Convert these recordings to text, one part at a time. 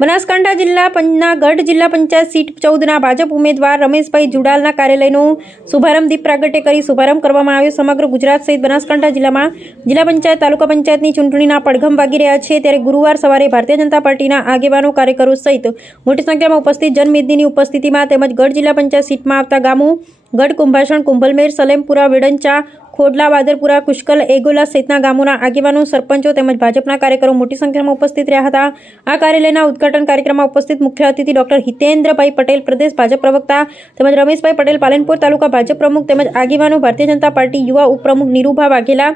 બનાસકાંઠા જિલ્લા ગઢ જિલ્લા પંચાયત સીટ 14ના ભાજપ ઉમેદવાર રમેશભાઈ જુડાલના કાર્યાલયનો શુભારંભ દીપ પ્રાગટ્ય કરી શુભારંભ કરવામાં આવ્યો। સમગ્ર ગુજરાત સહિત બનાસકાંઠા જિલ્લામાં જિલ્લા પંચાયત તાલુકા પંચાયતની ચૂંટણીના પડઘમ વાગી રહ્યા છે, ત્યારે ગુરુવાર સવારે ભારતીય જનતા પાર્ટીના આગેવાનો, કાર્યકરો સહિત મોટી સંખ્યામાં ઉપસ્થિત જનમેદનીની ઉપસ્થિતિમાં તેમજ ગઢ જિલ્લા પંચાયત સીટમાં આવતા ગામો ગઢ, કુંભાસણ, કુંભલમેર, સલેમપુરા, વેડંચા, ખોડલા, વાદરપુરા, કુશકલ, એગોલા સહિતના ગામોના આગેવાનો, સરપંચો તેમજ ભાજપના કાર્યકરો મોટી સંખ્યામાં ઉપસ્થિત રહ્યા હતા। આ કાર્યાલયના ઉદ્ઘાટન કાર્યક્રમમાં ઉપસ્થિત મુખ્ય અતિથિ ડોક્ટર હિતેન્દ્રભાઈ પટેલ, પ્રદેશ ભાજપ પ્રવક્તા તેમજ રમેશભાઈ પટેલ, પાલનપુર તાલુકા ભાજપ પ્રમુખ તેમજ આગેવાનો, ભારતીય જનતા પાર્ટી યુવા ઉપપ્રમુખ નીરુભા વાઘેલા,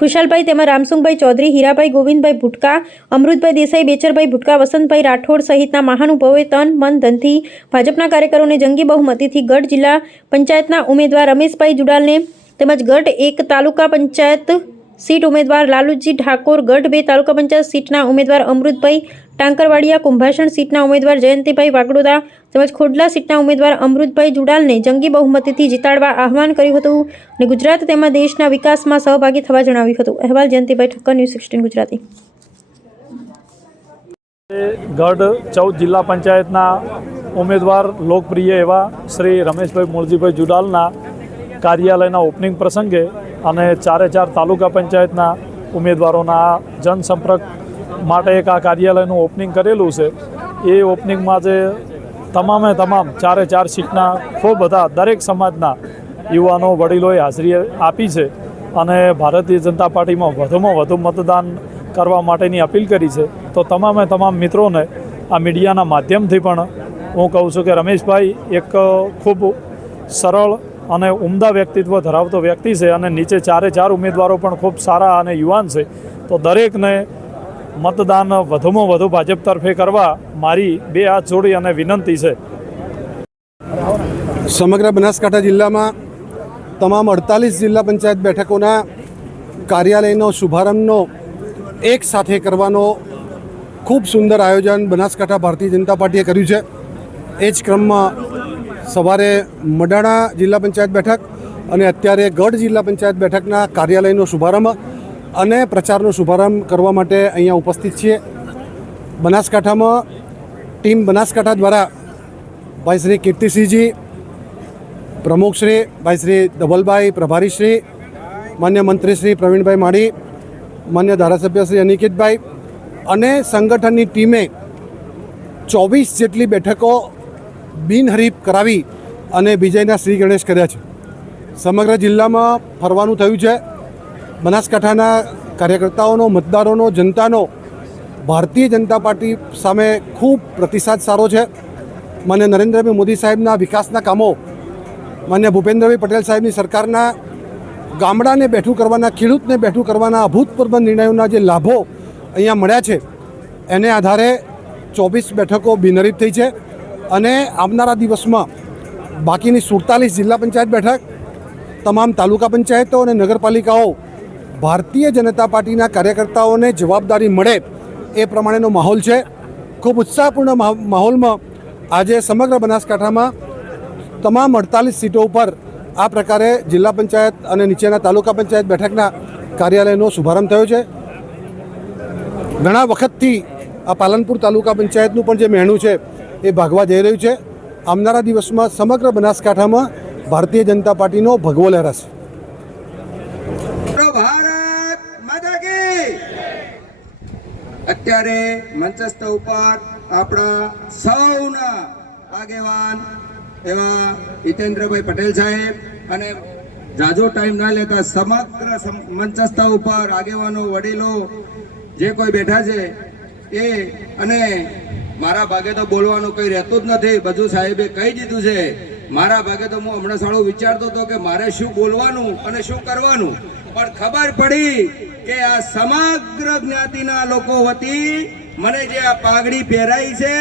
ખુશાલભાઈ તેમજ રામસુંગભાઈ ચૌધરી, હીરાભાઈ, ગોવિંદભાઈ ભુટકા, અમૃતભાઈ દેસાઈ, બેચરભાઈ ભુટકા, વસંતભાઈ રાઠોડ સહિતના મહાનુભાવોએ તન, મન, ધનથી ભાજપના કાર્યકરોને જંગી બહુમતીથી ગઢ જિલ્લા પંચાયતના ઉમેદવાર રમેશભાઈ જુડાલને તેમજ ગઢ 1 તાલુકા પંચાયત સીટ ઉમેદવાર લાલુજી ઠાકોર, ગઢ 2 તાલુકા પંચાયત સીટના ઉમેદવાર અમૃતભાઈ ટાંકરવાડિયા, કુંભાસણ સીટના ઉમેદવાર જયંતિભાઈ વાગડોદા તેમજ ખોડલા સીટના ઉમેદવાર અમૃતભાઈ જુડાલને જંગી બહુમતીથી જીતાડવા આહવાન કર્યું હતું અને ગુજરાત તેમજ દેશના વિકાસમાં સહભાગી થવા જણાવ્યું હતું। અહેવાલ જયંતિભાઈ ઠક્કર, ન્યૂઝ 16 ગુજરાતી। ગઢ 14 જિલ્લા પંચાયતના ઉમેદવાર લોકપ્રિય એવા શ્રી રમેશભાઈ મૂળજીભાઈ જુડાલના કાર્યાલયના ઓપનિંગ પ્રસંગે અને 4 તાલુકા પંચાયતના ઉમેદવારોના જનસંપર્ક માટે એક આ કાર્યાલયનું ઓપનિંગ કરેલું છે। એ ઓપનિંગમાં જે તમામ 4 સીટના ખૂબ બધા દરેક સમાજના યુવાનો, વડીલોએ હાજરી આપી છે અને ભારતીય જનતા પાર્ટીમાં વધુમાં વધુ મતદાન કરવા માટેની અપીલ કરી છે। તો તમામ મિત્રોને આ મીડિયાના માધ્યમથી પણ હું કહું છું કે રમેશભાઈ એક ખૂબ સરળ અને ઉમદા વ્યક્તિત્વ ધરાવતો વ્યક્તિ છે અને નીચે 4 ઉમેદવારો પણ ખૂબ સારા અને યુવાન છે। તો દરેકને મતદાન વધુમાં વધુ ભાજપ તરફે કરવા મારી 2 હાથ જોડી અને વિનંતી છે। સમગ્ર બનાસકાંઠા જિલ્લામાં તમામ 48 જિલ્લા પંચાયત બેઠકોના કાર્યાલયનો શુભારંભનો એક સાથે કરવાનો ખૂબ સુંદર આયોજન બનાસકાંઠા ભારતીય જનતા પાર્ટીએ કર્યું છે। એ જ ક્રમમાં સવારે મડાણા જિલ્લા પંચાયત બેઠક અને અત્યારે ગઢ જિલ્લા પંચાયત બેઠકના કાર્યાલયનો શુભારંભ અને પ્રચારનો શુભારંભ કરવા માટે અહીંયા ઉપસ્થિત છીએ। બનાસકાંઠામાં ટીમ બનાસકાંઠા દ્વારા ભાઈ શ્રી કીર્તિસિંહજી, પ્રમુખશ્રી ભાઈ શ્રી ધવલભાઈ, પ્રભારીશ્રી, માન્ય મંત્રી શ્રી પ્રવીણભાઈ માળી, માન્ય ધારાસભ્ય શ્રી અનિકેતભાઈ અને સંગઠનની ટીમે 24 જેટલી બેઠકો બિનહરીફ કરાવી અને વિજયના શ્રી ગણેશ કર્યા છે। સમગ્ર જિલ્લામાં ફરવાનું થયું છે। બનાસકાંઠાના કાર્યકર્તાઓનો, મતદારોનો, જનતાનો ભારતીય જનતા પાર્ટી સામે ખૂબ પ્રતિસાદ સારો છે। માન્ય નરેન્દ્રભાઈ મોદી સાહેબના વિકાસના કામો, માન્ય ભૂપેન્દ્રભાઈ પટેલ સાહેબની સરકારના ગામડાને બેઠું કરવાના, ખેડૂતને બેઠું કરવાના અભૂતપૂર્વ નિર્ણયોના જે લાભો અહીંયા મળ્યા છે એને આધારે 24 બેઠકો બિનહરીફ થઈ છે અને આવનારા દિવસમાં બાકીની 47 જિલ્લા પંચાયત બેઠક, તમામ તાલુકા પંચાયતો અને નગરપાલિકાઓ ભારતીય જનતા પાર્ટીના કાર્યકર્તાઓને જવાબદારી મળે એ પ્રમાણેનો માહોલ છે। ખૂબ ઉત્સાહપૂર્ણ માહોલમાં આજે સમગ્ર બનાસકાંઠામાં તમામ 48 સીટો ઉપર આ પ્રકારે જિલ્લા પંચાયત અને નીચેના તાલુકા પંચાયત બેઠકના કાર્યાલયનો શુભારંભ થયો છે। ઘણા વખતથી આ પાલનપુર તાલુકા પંચાયતનું પણ જે મહેણું છે એ ભાગવા જઈ રહ્યું છે। આવનારા દિવસમાં સમગ્ર બનાસકાંઠામાં ભારતીય જનતા પાર્ટીનો ભગવો લહેરાશે। ભારત માતા કી। અત્યારે મંચસ્થ ઉપર આપણા સૌના આગેવાન એવા હિતેન્દ્રભાઈ પટેલ સાહેબ અને જાજો ટાઈમ ના લેતા સમગ્ર મંચસ્થ ઉપર આગેવાનો, વડીલો જે કોઈ બેઠા છે એ, અને મારા ભાગે તો બોલવાનું કંઈ રહેતું જ નથી, બધું સાહેબે કહી દીધું છે। મારા ભાગે તો હું હમણાં સાળો વિચારતો હતો કે મારે શું બોલવાનું અને શું કરવાનું, પણ ખબર પડી કે આ સમગ્ર જ્ઞાતિના લોકો વતી મને જે આ પાઘડી પહેરાઈ છે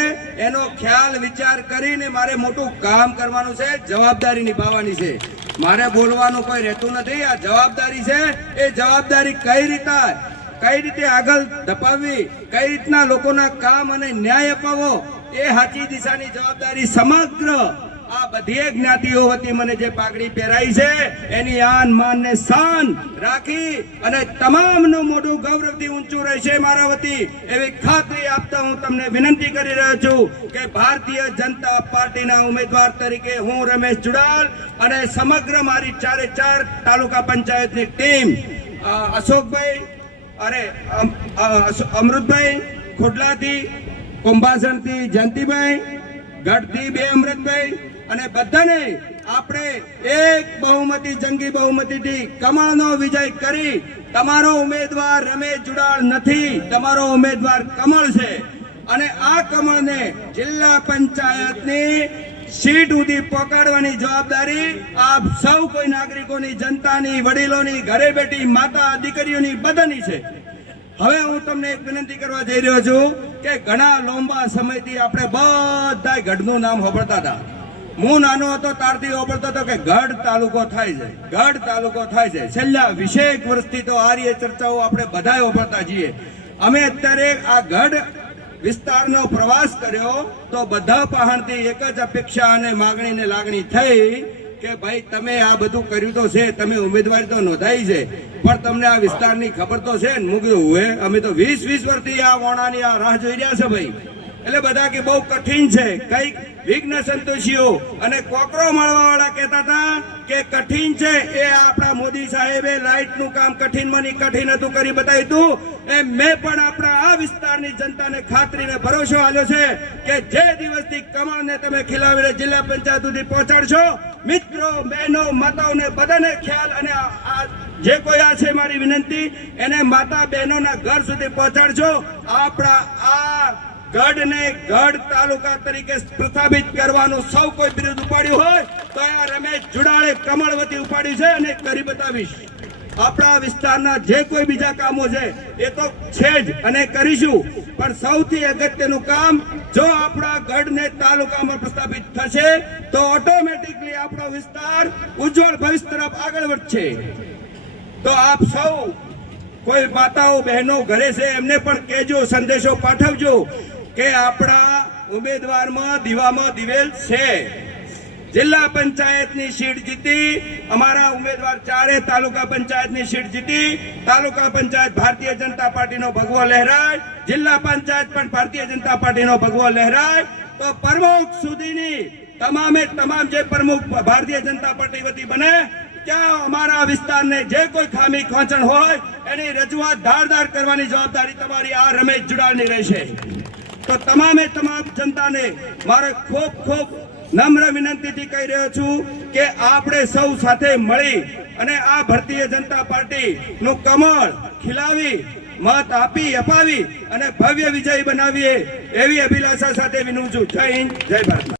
એનો ખ્યાલ વિચાર કરીને મારે મોટું કામ કરવાનું છે, જવાબદારી નિભાવવાની છે। મારે બોલવાનું કોઈ રહેતું નથી। આ જવાબદારી છે, એ જવાબદારી કઈ રીતે આગળ ધપાવવી, કઈ રીતના લોકોના કામ અને ન્યાય અપાવવો, એ સાચી દિશાની જવાબદારી સમગ્ર આ બધી જ્ઞાતિઓ વતી મને જે પાઘડી પહેરાઈ છે એની આન માન ને શાન રાખી અને તમામનું મોઢું ગૌરવથી ઊંચું રહેશે મારા વતી એવી ખાતરી આપતા હું તમને વિનંતી કરી રહ્યો છું કે ભારતીય જનતા પાર્ટીના ઉમેદવાર તરીકે હું રમેશ જુડાલ અને સમગ્ર મારી 4 તાલુકા પંચાયતની ટીમ અશોકભાઈ અમૃતભાઈ ખોડલાથી, કુંભાસણથી જયંતિભાઈ, ગઢથી બે અમૃતભાઈ અને બધાને આપણે એક બહુમતી જંગી બહુમતીથી કમળનો વિજય કરી તમારો ઉમેદવાર રમેશ જુડાળ નથી, તમારો ઉમેદવાર કમળ છે અને આ કમળને જિલ્લા પંચાયતની સીટ સુધી પકડવાની જવાબદારી આપ સૌ કોઈ નાગરિકોની, જનતાની, વડીલોની, ઘરે બેઠી માતા દીકરીઓની બધાની છે. હવે હું તમને એક વિનંતી કરવા જઈ રહ્યો છું કે ઘણા લાંબા સમયથી આપણે બધા ગઢનું નામ સાંભળતા હતા. હું નાનો હતો ત્યારથી સાંભળતો હતો કે ગઢ તાલુકો થાય છે, ગઢ તાલુકો થાય છે. છેલ્લા 20 વર્ષથી તો આ રીતે ચર્ચાઓ આપણે બધા સાંભળતા છીએ. અમે અત્યારે આ ગઢ વિસ્તારનો પ્રવાસ કર્યો તો બધા પહાણથી એક જ અપેક્ષા અને માગણી ને લાગણી થઈ કે ભાઈ તમે આ બધું કર્યું તો છે, તમે ઉમેદવારી તો નોંધાઈ છે, પણ તમને આ વિસ્તારની ખબર તો છે ને? મૂક્યું હોય અમે તો 20 વર્ષથી આ વોણાની આ રાહ જોઈ રહ્યા છે ભાઈ. એટલે બધા કે બહુ કઠિન છે. કઈક વિઘ્ન સંતોષીઓ અને કોકરો માળવા વાળા કહેતા હતા કે કઠિન છે. એ આપણા મોદી સાહેબે લાઇટનું કામ કઠિનમાંની કઠિન હતું કરી બતાવ્યું હતું. એ મેં પણ આપણા આ વિસ્તારની જનતાને ખાતરીને ભરોસો આપ્યો છે કે જે દિવસથી કમળને તમે ખીલાવીને જિલ્લા પંચાયત સુધી પહોંચાડશો, મિત્રો, બહેનો, માતાઓને બધાને ખ્યાલ અને જે કોઈ આ છે મારી વિનંતી એને માતા બહેનોના ઘર સુધી પહોંચાડશો. આપણા આ ગઢને ગઢ તાલુકા તરીકે પ્રસ્થાપિત કરવાનું સૌ કોઈ બિરુદ ઉપાડ્યું હોય તો આ રમેશ જુડાળે કમળ વતી ઉપાડ્યું છે અને કરી બતાવીશ. આપણા વિસ્તારના જે કોઈ બીજા કામો છે એ તો છે જ અને કરીશું, પણ સૌથી અગત્યનું કામ જો આપણા ગઢને તાલુકામાં પ્રસ્થાપિત થશે તો ઓટોમેટિકલી આપણો વિસ્તાર ઉજ્જવળ ભવિષ્ય તરફ આગળ વધશે. તો આપ સૌ કોઈ માતાઓ બહેનો ઘરે છે એમને પણ કહેજો, સંદેશો પાઠવજો કે આપણા ઉમેદવારમાં દીવામાં દિવેલ છે. જિલ્લા પંચાયતની સીટ જીતી, અમારા ઉમેદવાર 4 તાલુકા પંચાયતની સીટ જીતી, તાલુકા પંચાયત ભારતીય જનતા પાર્ટીનો ભગવો લહેરાય, જિલ્લા પંચાયત પણ ભારતીય જનતા પાર્ટીનો ભગવો લહેરાય, તો પ્રમુખ સુધીની તમામે તમામ જે પ્રમુખ ભારતીય જનતા પાર્ટી વતી બને ત્યાં અમારા વિસ્તારને જે કોઈ ખામી ખોંચણ હોય એની રજૂઆત ધારદાર કરવાની જવાબદારી તમારી આ રમેશ જુડાળની રહેશે. તો તમામે તમામ જનતાને મારે ખૂબ ખૂબ નમ્ર વિનંતીથી કહી રહ્યો છું કે આપણે સૌ સાથે મળી અને આ ભારતીય જનતા પાર્ટી નું કમળ ખીલાવી મત અપાવી અને ભવ્ય વિજય બનાવીએ એવી અભિલાષા સાથે વિનવું છું. જય હિન્દ, જય ભારત.